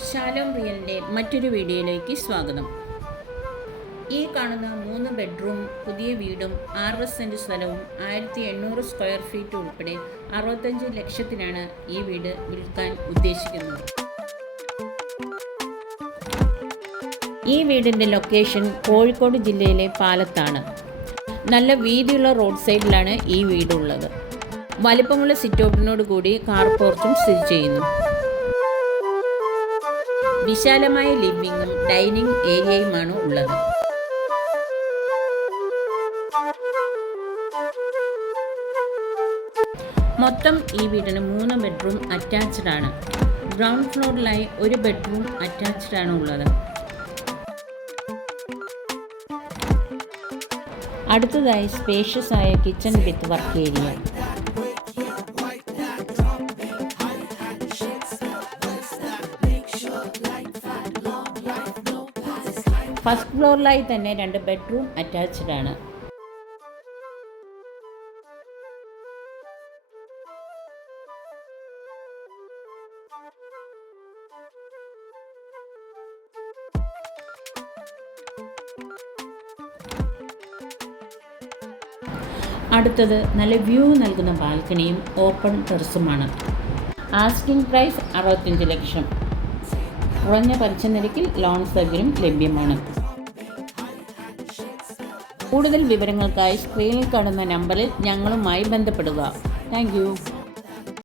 ശാലോം റിയലിൻ്റെ മറ്റൊരു വീഡിയോയിലേക്ക് സ്വാഗതം. ഈ കാണുന്ന 3 ബെഡ്റൂം പുതിയ വീടും 6 സെൻറ്റ് സ്ഥലവും 1800 സ്ക്വയർ ഫീറ്റ് ഉൾപ്പെടെ 65 ലക്ഷത്തിനാണ് ഈ വീട് വിൽക്കാൻ ഉദ്ദേശിക്കുന്നത്. ഈ വീടിൻ്റെ ലൊക്കേഷൻ കോഴിക്കോട് ജില്ലയിലെ പാലത്താണ്. നല്ല വീതിയുള്ള റോഡ് സൈഡിലാണ് ഈ വീടുള്ളത്. വലിപ്പമുള്ള സിറ്റൗട്ടിനോട് കൂടി കാർ പോർച്ചും സ്ഥിതി ചെയ്യുന്നു. വിശാലമായ ലിവിങ്ങും ഡൈനിങ് ഏരിയയുമാണ് ഉള്ളത്. മൊത്തം ഈ വീടിന് 3 ബെഡ്റൂം അറ്റാച്ച്ഡ് ആണ്. ഗ്രൗണ്ട് ഫ്ലോറിലായി 1 ബെഡ്റൂം അറ്റാച്ച്ഡ് ആണ് ഉള്ളത്. അടുത്തതായി സ്പേഷ്യസ് ആയ kitchen with work area. First ഫ്ലോറിലായി തന്നെ 2 ബെഡ്റൂം അറ്റാച്ച്ഡ് ആണ്. അടുത്തത് നല്ല വ്യൂ നൽകുന്ന ബാൽക്കണിയും ഓപ്പൺ ടെറസുമാണ്. Asking price 65 lakh. കുറഞ്ഞ പലിശ നിരക്കിൽ ലോൺ സൗകര്യം ലഭ്യമാണ്. കൂടുതൽ വിവരങ്ങൾക്കായി സ്ക്രീനിൽ കാണുന്ന നമ്പറിൽ ഞങ്ങളുമായി ബന്ധപ്പെടുക. Thank you.